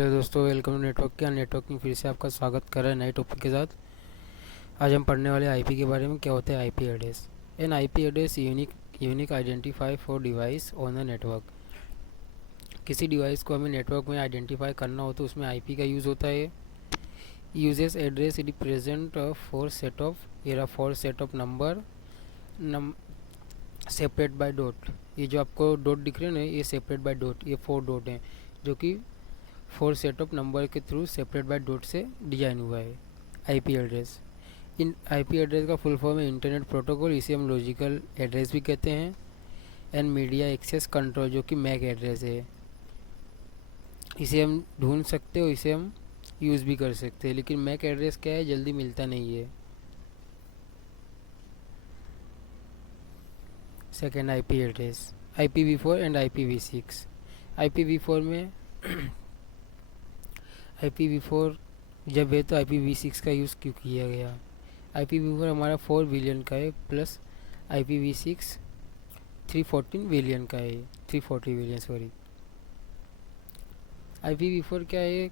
Hello दोस्तों, welcome to network क्या networking फिर से आपका स्वागत कर रहे हैं नए टॉपिक के साथ। आज हम पढ़ने वाले आईपी के बारे में। क्या होता है IP address? N IP address unique identify for device on the network. किसी डिवाइस को हमें नेटवर्क में आइडेंटिफाई करना हो तो उसमें आईपी का यूज़ होता है। Uses address represent four set of number separate by dot. ये जो आपको डॉट दिख रहे हैं ना, ये सेपरेट बाय डॉट, ये 4 डॉट हैं जो कि 4 सेट ऑफ नंबर के थ्रू सेपरेट बाय डॉट से डिजाइन हुआ है आईपी एड्रेस। इन आईपी एड्रेस का फुल फॉर्म है इंटरनेट प्रोटोकॉल, इसे हम लॉजिकल एड्रेस भी कहते हैं। एंड मीडिया एक्सेस कंट्रोल, जो कि मैक एड्रेस है। इसे हम ढूंढ सकते हो, इसे हम यूज़ भी कर सकते हैं, लेकिन मैक एड्रेस क्या है, जल्दी मिलता नहीं है। Second IP address IPv4 and IPv6। IPv4 में IPv4 जब है तो IPv6 का यूज़ क्यों किया गया? IPv4 हमारा 4 बिलियन का है, प्लस IPv6 314 बिलियन का है, 340 बिलियन सॉरी। IPv4 क्या है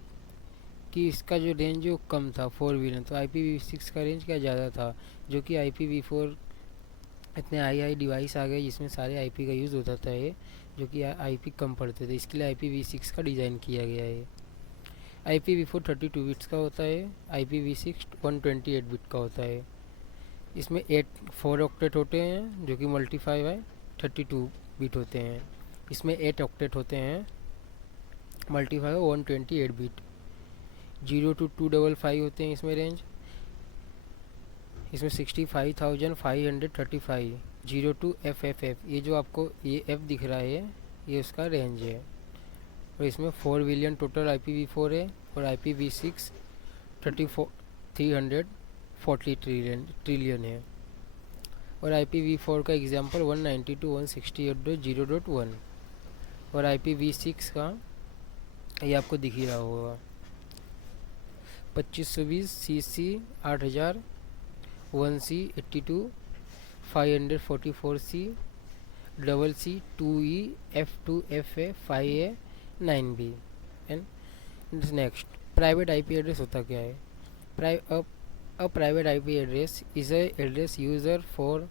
कि इसका जो रेंज है वो कम था, 4 बिलियन, तो IPv6 का रेंज क्या ज़्यादा था, जो कि IPv4 इतने हाई डिवाइस आ गए जिसमें सारे आईपी का यूज़ होता था, ये जो कि आईपी कम पड़ते थे, इसके लिए IPv6 का डिज़ाइन किया गया है। IPv4 32 बिट्स का होता है, IPv6 128 बिट का होता है। इसमें 4 ऑक्टेट होते हैं जो कि मल्टीफाई बाय 32 बिट होते हैं। इसमें 8 ऑक्टेट होते हैं मल्टीफाई बाय 128 बिट। 0 to 255 होते हैं इसमें रेंज। इसमें 65,535 0 to FFF, ये जो आपको ये F दिख रहा है ये उसका रेंज है। और इसमें 4 बिलियन टोटल IPv4 है और IPv6 340 ट्रिलियन है। और IPv4 का एग्जांपल 192.168.0.1 और IPv6 का ये आपको दिख ही रहा होगा 2520 CC 8000 1C 82 544 C double C 2E F2FA 5A 9B। And next, private IP address होता क्या है? A private IP address is a address user for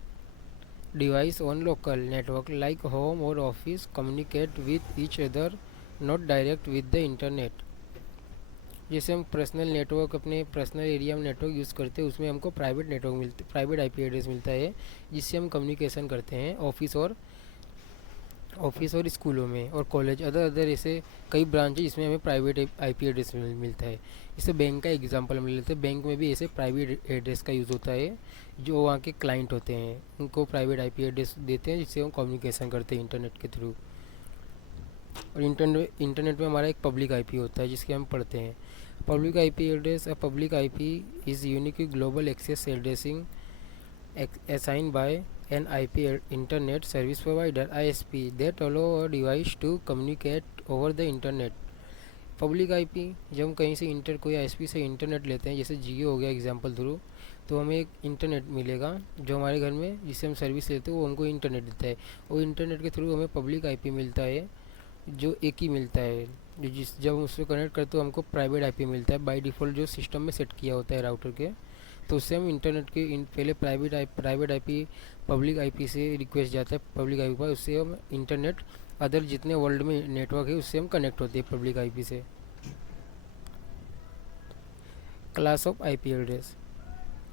device on local network like home or office communicate with each other, not direct with the internet। जैसे हम personal network, अपने personal area में network use करते हैं, उसमें हमको private IP address मिलता है जिससे हम कम्युनिकेशन करते हैं ऑफिस और स्कूलों में और कॉलेज अदर ऐसे कई ब्रांचेज जिसमें हमें प्राइवेट आईपी एड्रेस मिलता है। इससे बैंक का एग्जांपल मिल लेते हैं। बैंक में भी ऐसे प्राइवेट एड्रेस का यूज़ होता है, जो वहाँ के क्लाइंट होते हैं उनको प्राइवेट आईपी एड्रेस देते हैं जिससे हम कम्युनिकेशन करते हैं इंटरनेट के थ्रू। और इंटरनेट में हमारा एक पब्लिक आईपी होता है जिसके हम पढ़ते हैं। Public IP address, a public IP is unique global access addressing assigned by an IP internet service provider ISP that allow a device to communicate over the internet। Public IP, जब हम कहीं से कोई आईएसपी से internet लेते हैं, जैसे जियो हो गया एग्जांपल थ्रू, तो हमें एक इंटरनेट मिलेगा जो हमारे घर में जिससे हम सर्विस लेते हैं वो हमको इंटरनेट देता है। वो इंटरनेट के थ्रू हमें पब्लिक आईपी मिलता है जो एक ही मिलता है, जब हम उससे कनेक्ट करते हो हमको प्राइवेट आईपी मिलता है बाय डिफ़ॉल्ट, जो सिस्टम में सेट किया होता है राउटर के। तो उससे हम इंटरनेट के पहले प्राइवेट आईपी पब्लिक आईपी से रिक्वेस्ट जाता है पब्लिक आईपी पर, उससे हम इंटरनेट अदर जितने वर्ल्ड में नेटवर्क है उससे हम कनेक्ट होते हैं पब्लिक आईपी से। Class of IP address.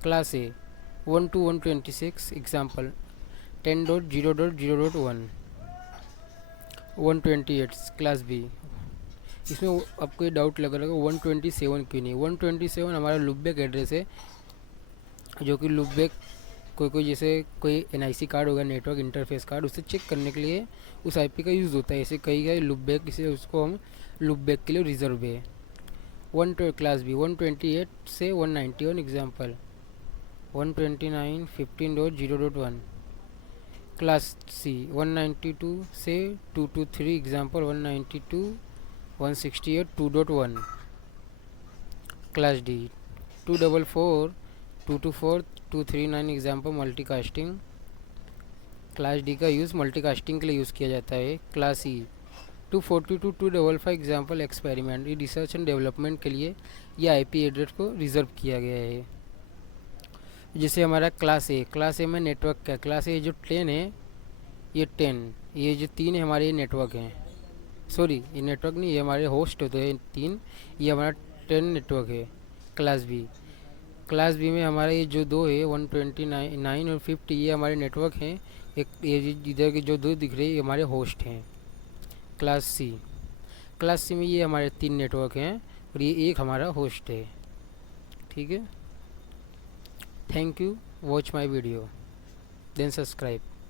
Class A 1 to 126 example 10.0.0.1 128। Class B, इसमें आपको ये डाउट लग रहा है 127 क्यों नहीं? 127 हमारा लुपबैक एड्रेस है, जो कि लुपबैक कोई जैसे कोई एनआईसी कार्ड होगा, नेटवर्क इंटरफेस कार्ड, उससे चेक करने के लिए उस आईपी का यूज़ होता है। ऐसे कई गए लुपबैक, इसे उसको हम लुपबैक के लिए रिजर्व है। क्लास बी 128 से 191 एग्जाम्पल 129 15.0.1। क्लास सी 192 से 223 example 192 168 2.1। Class D 244 224 239 example multicasting. Class D का यूज़ मल्टीकास्टिंग के लिए यूज़ किया जाता है। क्लास ई 242.255 एग्जाम्पल एक्सपेरिमेंट, ये रिसर्च एंड डेवलपमेंट के लिए ये आईपी एड्रेस को रिजर्व किया गया है। जैसे हमारा क्लास ए में नेटवर्क क्या, क्लास ए जो 10 है, ये 10, ये जो 3 है हमारे नेटवर्क हैं, सॉरी ये नेटवर्क नहीं, ये हमारे होस्ट होते हैं 3, ये हमारा 10 नेटवर्क है। क्लास बी में हमारा ये जो 2 है 129 और 50, ये हमारे नेटवर्क हैं। एक ये इधर के जो 2 दिख रहे हैं ये हमारे होस्ट हैं। क्लास सी में ये हमारे 3 नेटवर्क हैं और ये एक हमारा होस्ट है। ठीक है, thank you, watch my video then subscribe.